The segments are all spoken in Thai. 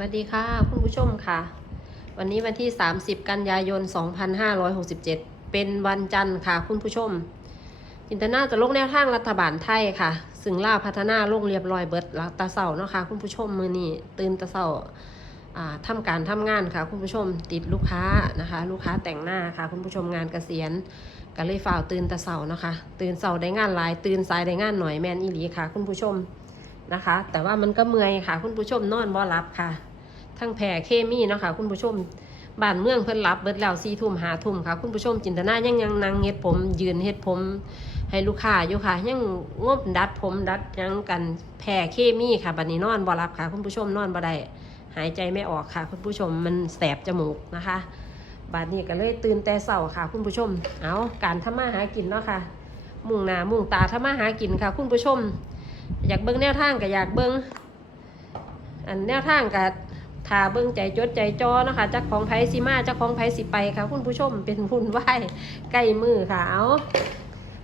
วัสดีค่ะ คุณผู้ชมค่ะ วันนี้วันที่ 30 กันยายน 2567 เป็นวันจันทร์ค่ะ คุณผู้ชม จินตนาจะลงแนวทางรัฐบาลไทยค่ะ ซึ่งล่าวพัฒนาลงเรียบร้อยเบิดล้วตาเสาเนาะค่ะ คุณผู้ชมมือนี้ตื่นตาเสาอ่าทำการทำงานค่ะ คุณผู้ชมติดลูกค้านะคะ ลูกค้าแต่งหน้าค่ะ คุณผู้ชมงานเกษียณก็เลยฝ่าวตื่นตาเสาเนาะค่ะตื่นเสาได้งานหลาย ตื่นสายได้งานหน่อยแมนอีหลีค่ะ คุณผู้ชม นะคะ แต่ว่ามันก็เมื่อยค่ะ คุณผู้ชมนอนบ่รับค่ะ ทั้งแผ่เคมีเนาะค่ะ คุณผู้ชมบ้านเมืองเพิ่นรับเบิดแล้วสี่ทุ่มหาทุ่มค่ะ คุณผู้ชมจินตนายังยังนั่งเฮ็ดผม ยืนเฮ็ดผม ให้ลูกค้าอยู่ค่ะ ยังงบดัดผมดัดยังกันแผ่เคมีค่ะบัดนี้นอนบ่รับค่ะ คุณผู้ชมนอนบ่ได้หายใจไม่ออกค่ะ คุณผู้ชมมันแสบจมูกนะคะบัดนี้ก็เลยตื่นแต่เช้าค่ะ คุณผู้ชม เอาการทำมาหากินเนาะค่ะ มุ่งหน้ามุ่งตาทำมาหากินค่ะ คุณผู้ชม อยากเบิ้งแนวทางก็อยากเบิ้งอันแนวทางก็ทาเบิ้งใจจดใจจอเนาะคะจากของไผสิมาจากของไผสิไปค่ะ คุณผู้ชมเป็นหุ่นไหวใกล้มือค่ะเอา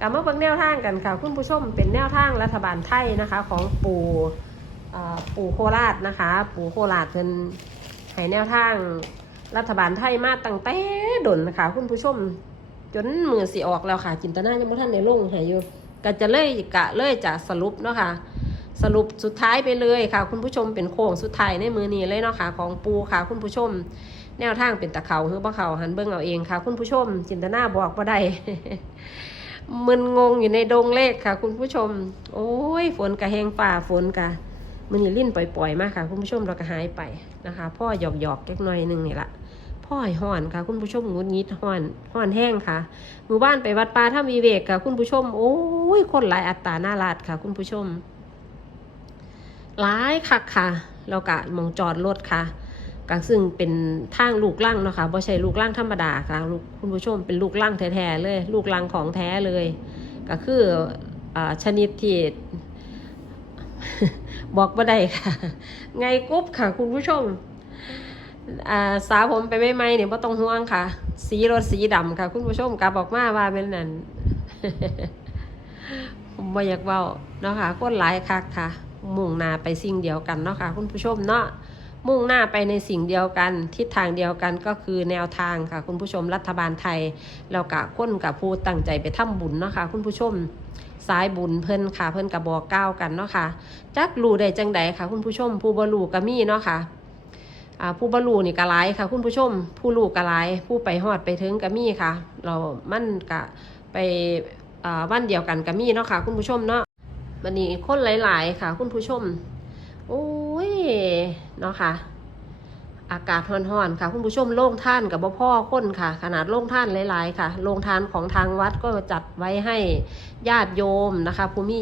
กลับมาเบิ้งแนวทางกันค่ะ คุณผู้ชมเป็นแนวทางรัฐบาลไทยนะคะ ของปู่อ่าปู่โคราชนะคะ ปู่โคราชเพิ่นให้แนวทางรัฐบาลไทยมาตั้งแต่ดนนะคะ คุณผู้ชม จนมือสิออกแล้วค่ะจินตนายังไม่ทันในลงให้อยู่ ก็จะเลยกะเลยจะสรุปเนาะค่ะสรุปสุดท้ายไปเลยค่ะ คุณผู้ชมเป็นโค้งสุดท้ายในมือนี้เลยเนาะค่ะของปูค่ะ คุณผู้ชม แนวทางเป็นตะเขาหรือบ่เขาหันเบิ่งเอาเองค่ะ คุณผู้ชม จินตนาบอกว่าได้มึนงงอยู่ในดงเลขค่ะ คุณผู้ชม โอ้ย ฝนกะแหงป่าฝนกะมันนี่ลิ้นปล่อยๆมากค่ะ คุณผู้ชมเราก็หายไปนะคะพ่อหยอกหยอกๆเล็กน้อยหนึงนี่ละ พ่อยห่อนค่ะ คุณผู้ชมงุดงิดห่อนห่อนแห้งค่ะหมู่บ้านไปวัดป่าถ้ามีเวกค่ะ คุณผู้ชม โอ้ยคนหลายอัตราหน้าลาดค่ะ คุณผู้ชมหลายคักค่ะเรากะมองจอดรถค่ะก็ซึ่งเป็นทางลูกล่างเนาะค่ะบ่ใช่ลูกล่างธรรมดาค่ะคุณผู้ชมเป็นลูกล่างแท้ๆเลย ลูกล่างของแท้เลย ก็คืออชนิดที่บอกบ่ได้ค่ะ ไงกุ๊บค่ะ คุณผู้ชม สาผมไปไม่ไหมเนี่ยไ่ต้องห่วงค่ะ สีรถสีดำค่ะ คุณผู้ชมกลับอกมาว่าเป็นนั่นผมบ่อยากเว้าเนาะค่ะคนหลายคักค่ะ มุ่งหน้าไปสิ่งเดียวกันเนาะค่ะ คุณผู้ชมเนาะมุ่งหน้าไปในสิ่งเดียวกัน ทิศทางเดียวกันก็คือแนวทางค่ะ คุณผู้ชมรัฐบาลไทยแล้วกะค้นกับผู้ตั้งใจไปทำบุญเนาะค่ะ คุณผู้ชมสายบุญเพิ่นค่ะ เพิ่นกับบอกก้าวกันเนาะค่ะจักรู้ได้จังใดค่ะ คุณผู้ชมผู้บ่รู้ก็มีเนาะค่ะ ผู้บรรลุนี่ก็หลายค่ะ คุณผู้ชม ผู้ลูกก็หลายผู้ไปฮอดไปถึงก็มีค่ะ เรามั่นก็ไปวันเดียวกันก็มีเนาะค่ะ คุณผู้ชมเนาะวันนี้คนหลาย ๆ ค่ะ คุณผู้ชม โอ้ยเนาะค่ะ อากาศร้อนๆค่ะ คุณผู้ชมโล่งท่านกับบ่พ่อคนค่ะ ขนาดโล่งท่านหลาย ๆ ค่ะโล่งทานของทางวัดก็จัดไว้ให้ญาติโยมนะคะ ผู้มี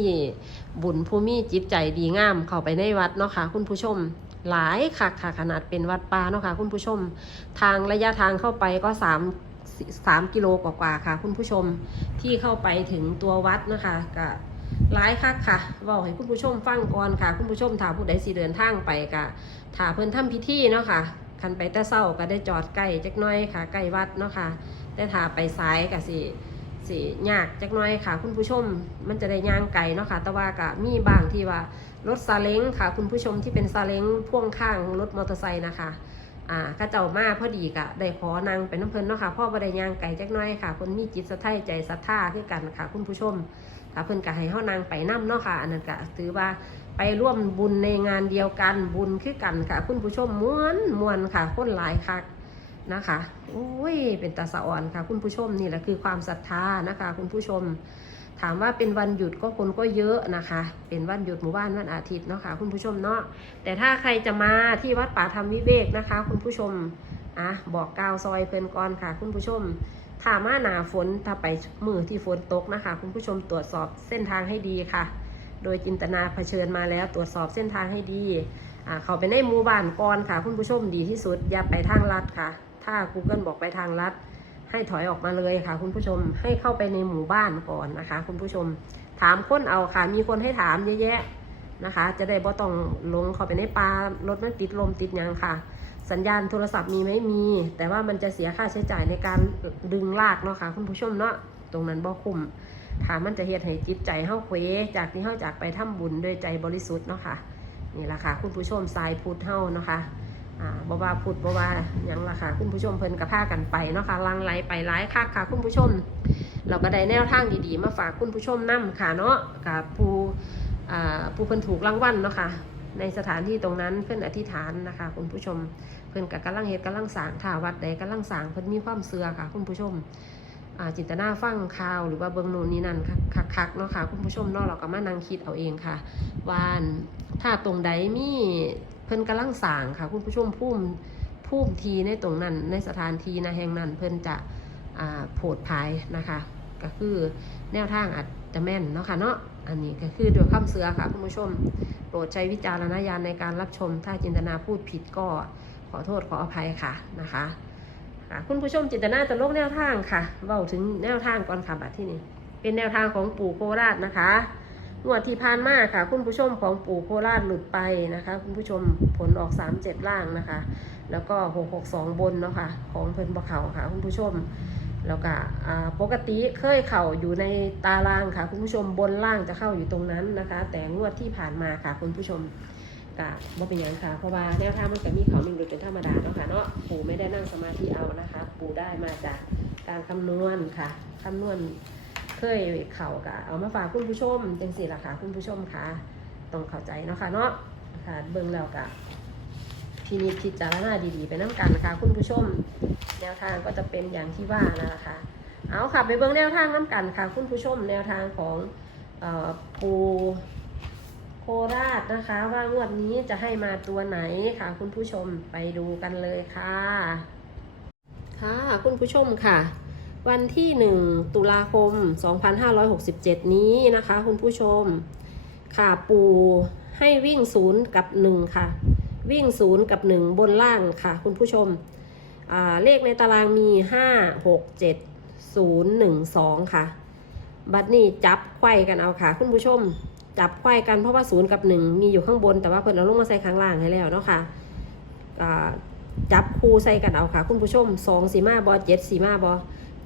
บุญผู้มีจิตใจดีงามเข้าไปในวัดเนาะค่ะ คุณผู้ชม หลายค่ะค่ะขนาดเป็นวัดป่าเนาะค่ะคุณผู้ชม ทางระยะทางเข้าไปก็สามสามกิโลกว่าๆค่ะ คุณผู้ชมที่เข้าไปถึงตัววัดนะคะก็หลายคักค่ะบอกให้คุณผู้ชมฟังก่อนค่ะ คุณผู้ชมถ้าผู้ใดสิเดินทางไปก็ถ้าเพิ่นทำพิธีเนาะค่ะคันไปแต่เศร้าก็ได้จอดใกล้จักน้อยค่ะใกล้วัดเนาะค่ะแต่ถ้าไปซ้ายก็สิ สิยากจักน้อยค่ะ คุณผู้ชมมันจะได้ย่างไกลเนาะค่ะ แต่ว่าก็มีบางที่ว่ารถซาเล้งค่ะ คุณผู้ชมที่เป็นซาเล้งพ่วงข้างรถมอเตอร์ไซค์นะคะอ่าข้าเจ้ามาพอดีกะได้ขอนางเป็นน้ำเพลินเนาะค่ะพ่อบ่ได้ย่างไก่จักน้อยค่ะคนมีจิตสะท้ายใจศรัทธาคือกันค่ะ คุณผู้ชมค่ะเพิ่นกะให้เฮานางไปนํเนาะค่ะ อันนั้นกะถือว่าไปร่วมบุญในงานเดียวกันบุญคือกันค่ะ คุณผู้ชมม้วนมวนค่ะคนหลายคัก นะคะโอ้ยเป็นตาสะอ่อนค่ะ คุณผู้ชมนี่แหละคือความศรัทธานะคะ คุณผู้ชม ถามว่าเป็นวันหยุดก็คนก็เยอะนะคะ เป็นวันหยุดหมู่บ้านวันอาทิตย์เนาะค่ะคุณผู้ชมเนาะแต่ถ้าใครจะมาที่วัดป่าธรรมวิเวกนะคะ คุณผู้ชมอะบอกกาวซอยเพลินก่อนค่ะ คุณผู้ชมถ้ามาหนาฝนถ้าไปมือที่ฝนตกนะคะ คุณผู้ชมตรวจสอบเส้นทางให้ดีค่ะ โดยจินตนาเผชิญมาแล้วตรวจสอบเส้นทางให้ดีอ่าเขาไปในหมู่บ้านก่อนค่ะ คุณผู้ชมดีที่สุดอย่าไปทางลัดค่ะ ถ้า Google บอกไปทางลัด ให้ถอยออกมาเลยค่ะ คุณผู้ชมให้เข้าไปในหมู่บ้านก่อนนะคะ คุณผู้ชมถามคนเอาค่ะ มีคนให้ถามเยอะแยะนะคะ จะได้บ่ต้องลงเข้าไปในป่ารถมันติดลมติดยังค่ะ สัญญาณโทรศัพท์มีไหมมี แต่ว่ามันจะเสียค่าใช้จ่ายในการดึงลากเนาะค่ะ คุณผู้ชมเนาะตรงนั้นบ่คุ้มถามมันจะเฮ็ดให้จิตใจเฮาเควจากที่เฮาจากไปทำบุญด้วยใจบริสุทธิ์เนาะค่ะนี่แหละค่ะ คุณผู้ชมสายพุทธเฮาเนาะค่ะอ่า บ่ว่าพูดบ่ว่าหยังละค่ะคุณผู้ชมเพิ่นก็พากันไปเนาะค่ะลังไหลไปหลายคักค่ะคุณผู้ชม เราก็ได้แนวทางดีๆ มาฝากคุณผู้ชมนํค่ะเนาะกับผู้ผู้เพิ่นถูกรางวัลเนาะค่ะในสถานที่ตรงนั้นเพิ่นอธิษฐานนะคะ คุณผู้ชม เพิ่นกับกำลังเฮ็ดกำลังสางถาวัดใดกำลังสางเพิ่นมีความเชื่อค่ะ คุณผู้ชมจินตนาฟังข่าวหรือว่าเบิงโนนนี่นั่นคักๆเนาะค่ะคุณผู้ชมเนาะเราก็มานั่งคิดเอาเองค่ะว่าถ้าตรงใดมี พิ่นกำลังสร้างค่ะ คุณผู้ชมภูมิภูมิทีในตรงนั้น ในสถานที่นะแห่งนั้น เพิ่นจะอ่าโผดภายนะคะ ก็คือแนวทางอาจจะแม่นเนาะค่ะเนาะอันนี้ก็คือด้วยความเชื่อค่ะคุณผู้ชม โปรดใช้วิจารณญาณในการรับชม ถ้าจินตนาพูดผิดก็ขอโทษขออภัยค่ะนะคะค่ะคุณผู้ชมจินตนาจะลงแนวทางค่ะเว้าถึงแนวทางก่อนค่ะบัดที่นี่เป็นแนวทางของปู่โคราชนะคะ งวดที่ผ่านมาค่ะ คุณผู้ชมของปู่โคราชหลุดไปนะคะ คุณผู้ชมผลออก 37 ล่างนะคะ แล้วก็ 662 บนเนาะค่ะ ของเพิ่นบ่เขาค่ะ คุณผู้ชมแล้วก็ปกติเคยเข่าอยู่ในตารางค่ะ คุณผู้ชมบนล่างจะเข้าอยู่ตรงนั้นนะคะ แต่งวดที่ผ่านมาค่ะ คุณผู้ชมก็บ่เป็นหยังค่ะ เพราะว่าแนวทางมันก็มีเขาหนึ่งโดยเป็นธรรมดาเนาะค่ะเนาะปู่ไม่ได้นั่งสมาธิเอานะคะ ปู่ได้มาจากการคำนวณค่ะคำนวณ เคยเข่ากะเอามาฝากคุณผู้ชมจังสี่ละค่ะคุณผู้ชมค่ะต้องเข้าใจเนาะค่ะเนาะค่ะเบิ่งแล้วกะพินิจพิจารณาดีๆ ไปน้ำกันค่ะคุณผู้ชม แนวทางก็จะเป็นอย่างที่ว่านั่นแหละค่ะเอาค่ะไปเบิ่งแนวทางน้ำกันค่ะ คุณผู้ชมแนวทางของปูโคราชนะคะ ว่างวดนี้จะให้มาตัวไหนค่ะ คุณผู้ชมไปดูกันเลยค่ะ ค่ะคุณผู้ชมค่ะ วันที่ 1 ตุลาคม 2567 นี้นะคะ คุณผู้ชม ค่ะปูให้วิ่งศูนย์กับ 1 ค่ะ วิ่งศูนย์กับ 1 บนล่างค่ะ คุณผู้ชม เลขในตารางมี 5 6 7 0 1 2 ค่ะ บัดนี้จับไขว้กันเอาค่ะ คุณผู้ชม จับไขว้กันเพราะว่า0กับ 1 มีอยู่ข้างบน แต่ว่าเพิ่นเอาลงมาใส่ข้างล่างให้แล้วเนาะค่ะอ่าจับคู่ใส่กันเอาค่ะ คุณผู้ชม2สีมาบอ7สีมาบอ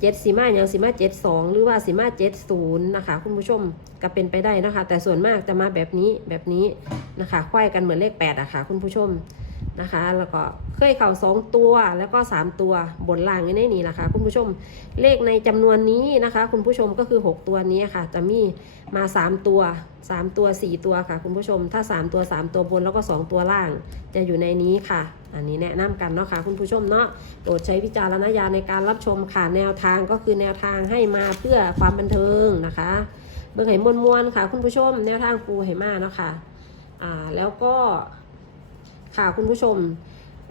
7สีมาอย่างสีมา7 2หรือว่าสีมา7 0นย์นะคะ คุณผู้ชมก็เป็นไปได้นะคะ แต่ส่วนมากจะมาแบบนี้แบบนี้นะคะไขว้กันเหมือนเลข8อะค่ะคุณผู้ชมนะคะ แล้วก็เคยเข่าสองตัวแล้วก็สามตัวบนล่างในนี้นะคะ คุณผู้ชมเลขในจำนวนนี้นะคะ คุณผู้ชมก็คือ6ตัวนี้ค่ะ จะมีมา3ตัว3ตัว4ตัวค่ะ คุณผู้ชม ถ้า3ตัว3ตัวบนแล้วก็2ตัวล่างจะอยู่ในนี้ค่ะ อันนี้แนะนำกันเนาะค่ะคุณผู้ชมเนาะโปรดใช้วิจารณญาณในการรับชมค่ะแนวทางก็คือแนวทางให้มาเพื่อความบันเทิงนะคะ เบิ่งให้มวนๆค่ะ คุณผู้ชม แนวทางปูให้มาเนาะค่ะอ่าแล้วก็ค่ะคุณผู้ชม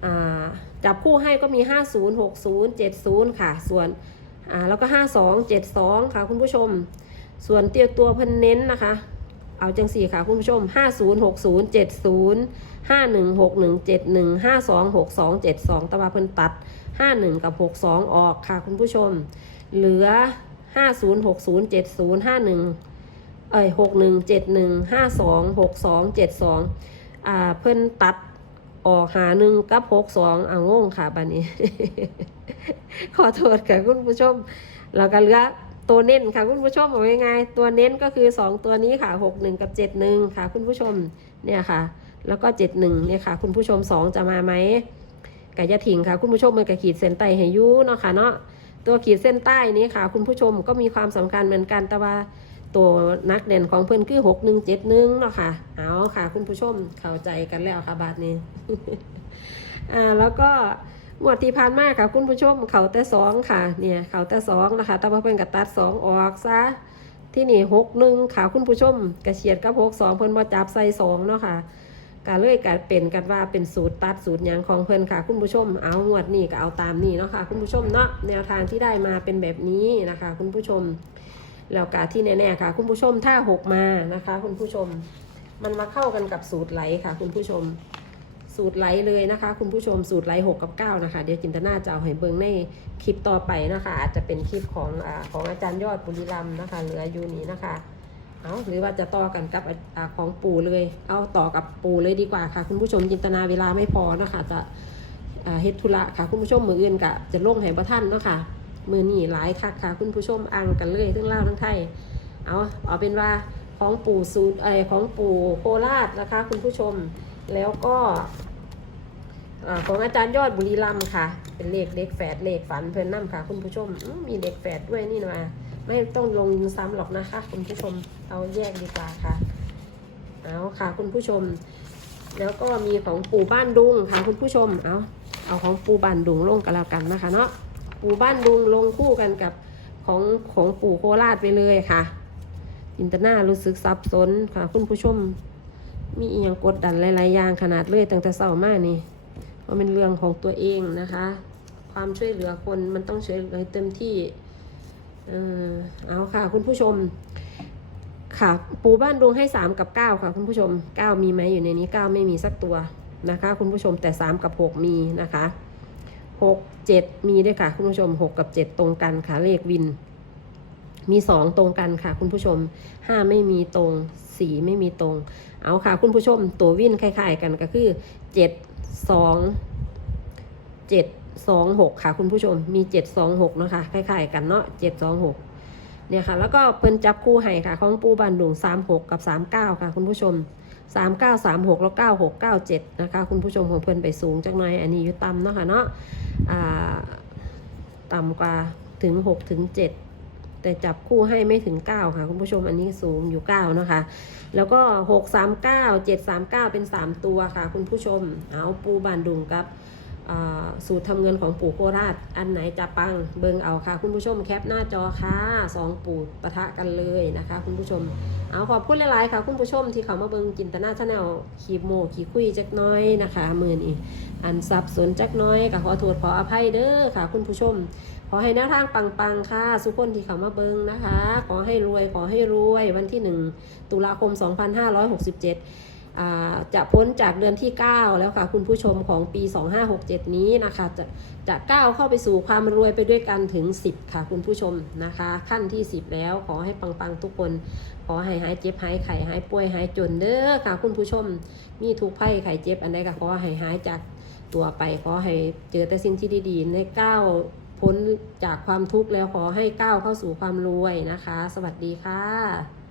อ่าจับคู่ให้ก็มี 50 60 70 ค่ะ ส่วนอ่าแล้วก็ 52 72 ค่ะ คุณผู้ชม ส่วนเตียวตัวเพิ่นเน้นนะคะ เอาจังสี่ค่ะคุณผู้ชม 50 60 70 51 61 71 52 62 72ตะวันเพิ่นตัด 51 กับ 62 ออกค่ะคุณผู้ชม เหลือ 50 60 70 51เอ้ย61 71 52 62 72 อ่าเพิ่นตัดออกหาหนึ่งกับหกสองอ่างงค่ะบันนี้ ขอโทษค่ะคุณผู้ชม แล้วก็เหลือ ตัวเน้นค่ะคุณผู้ชมเอาง่ายๆตัวเน้นก็คือสองตัวนี้ค่ะหกหนึ่งกับเจ็ดหนึ่งค่ะ คุณผู้ชมเนี่ยค่ะ แล้วก็เจ็ดหนึ่งเนี่ยค่ะ คุณผู้ชมสองจะมาไหมกะยะถิงค่ะ คุณผู้ชมมันกะขีดเส้นใต้ให้ยูเนาะค่ะเนาะตัวขีดเส้นใต้นี้ค่ะ คุณผู้ชมก็มีความสำคัญเหมือนกันแต่ว่าตัวนักเด่นของเพื่อนคือหกหนึ่งเจ็ดหนึ่งเนาะค่ะ เอาค่ะ คุณผู้ชมเข้าใจกันแล้วค่ะบาทนี้อ่าแล้วก็ งวดที่ผ่านมาค่ะคุณผู้ชมเขาแต่สองค่ะ เนี่ยเขาแต่สองนะคะแต่ว่าเพื่นกับตัดสองออกซะที่นี่หกหนึ่งค่ะคุณผู้ชมกระเฉียดกับหกสองเพื่นมาจับใส่สองเนาะค่ะกาเลยกัเป็นกันว่าเป็นสูตรตัดสูตรยังของเพื่นค่ะ คุณผู้ชมเอางวดนี้ก็เอาตามนี้เนาะค่ะคุณผู้ชมเนาะแนวทางที่ได้มาเป็นแบบนี้นะคะ คุณผู้ชมแล้วกาที่แน่ๆค่ะ คุณผู้ชมถ้าหกมานะคะ คุณผู้ชม มันมาเข้ากันกับสูตรไหลค่ะ คุณผู้ชม สูตรไหลเลยนะคะ คุณผู้ชมสูตรไหลหกกับเก้านะคะ เดี๋ยวจินตนาจะเอาให้เบิ้งในคลิปต่อไปนะคะ อาจจะเป็นคลิปของอของอาจารย์ยอดบุรีรัมนะคะ เหลืออยู่นี้นะคะเอาหรือว่าจะต่อกันกับอของปู่เลย เอาต่อกับปู่เลยดีกว่าค่ะ คุณผู้ชมจินตนาเวลาไม่พอนะคะ จะเฮ็ดธุระค่ะ คุณผู้ชมมืออื่นกะจะลงให้ประท่านเนาะค่ะมือนี่หลายคักค่ะ คุณผู้ชมอังกันเลยทั้งเล่าทั้งไทยเอาเอาเป็นว่าของปู่สูตรไอของปู่โคราชนะคะ คุณผู้ชมแล้วก็ ของอาจารย์ยอดบุรีรัมค่ะ เป็นเลขเด็กแฝดเลขฝันเพื่อนนํค่ะ คุณผู้ชมมีเด็กแฝดด้วยนี่นะไม่ต้องลงซ้ำหรอกนะคะ คุณผู้ชมเอาแยกดีกว่าค่ะเอาค่ะ คุณผู้ชม แล้วก็มีของปู่บ้านดุงค่ะ คุณผู้ชมเอาเอาของปู่บ้านดุงลงกันแล้วกันนะคะเนาะปู่บ้านดุงลงคู่กันกับของของปู่โคราชไปเลยค่ะจินตนารู้สึกซับซ้อนค่ะ คุณผู้ชม มีอีหยังกดดันหลายๆอย่างขนาดเลยตั้งแต่เช้ามานี่ เพราเป็นเรื่องของตัวเองนะคะ ความช่วยเหลือคนมันต้องช่วยเหลือเต็มที่เออเอาค่ะ คุณผู้ชม ค่ะ ปูบ้านดวงให้3กับ9ค่ะ คุณผู้ชม9มีไหมอยู่ในนี้9ไม่มีสักตัวนะคะ คุณผู้ชมแต่3กับ6มีนะคะ6 7มีด้วยค่ะ คุณผู้ชม6กับ7ตรงกันค่ะเลขวิน มีสองตรงกันค่ะ คุณผู้ชมห้าไม่มีตรงสี่ไม่มีตรง เอาค่ะ คุณผู้ชมตัววินคล้ายๆกันก็คือเจ็ด สองเจ็ดสองหกค่ะ คุณผู้ชมมีเจ็ดสองหกนะคะคล้ายๆกันเนาะเจ็ดสองหกเนี่ยค่ะ แล้วก็เพิ่นจับคู่ให้ค่ะ ของปูบันดุงสามหกกับสามเก้าค่ะ คุณผู้ชมสามเก้าสามหกแล้วเก้าหกเก้าเจ็ดนะคะ คุณผู้ชมของเพิ่นไปสูงจักหน่อยอันนี้อยู่ต่ำเนาะค่ะเนาะอ่าต่ำกว่าถึงหกถึงเจ็ด แต่จับคู่ให้ไม่ถึง 9 ค่ะ คุณผู้ชมอันนี้สูงอยู่ 9 นะคะ แล้วก็ 6 3 9 7 3 9 เป็น 3 ตัวค่ะ คุณผู้ชม เอาปูบานดุงกับสูตรทำเงินของปู่โคราช อันไหนจะปังเบิงเอาค่ะ คุณผู้ชมแคปหน้าจอค่ะสองปู่ปะทะกันเลยนะคะ คุณผู้ชม เอาขอบคุณหลายๆค่ะ คุณผู้ชมที่เขามาเบิงจินตนาชาแนลขีโมขีคุยจักน้อยนะคะ มือนี้อันสับสนจักน้อยก็ขอโทษขออภัยเด้อค่ะ คุณผู้ชม ขอให้แนวทางปังๆค่ะ สุกคนที่เขามาเบิงนะคะ ขอให้รวยขอให้รวยวันที่ 1 ตุลาคม 2567อ่าจะพ้นจากเดือนที่ 9 แล้วค่ะ คุณผู้ชมของปี 2567 นี้นะคะ จะจะก้าวเข้าไปสู่ความรวยไปด้วยกันถึง 10 ค่ะ คุณผู้ชมนะคะ ขั้นที่ 10 แล้วขอให้ปังๆทุกคน ขอให้หายเจ็บหายไข้หายป่วยหายจนเด้อค่ะ คุณผู้ชม มีทุกข์ภัยไข้เจ็บอันใดก็ขอให้หายจากตัวไปขอให้เจอแต่สิ่งที่ดีๆ ในก้า พ้นจากความทุกข์แล้วขอให้ก้าวเข้าสู่ความรวยนะคะ สวัสดีค่ะ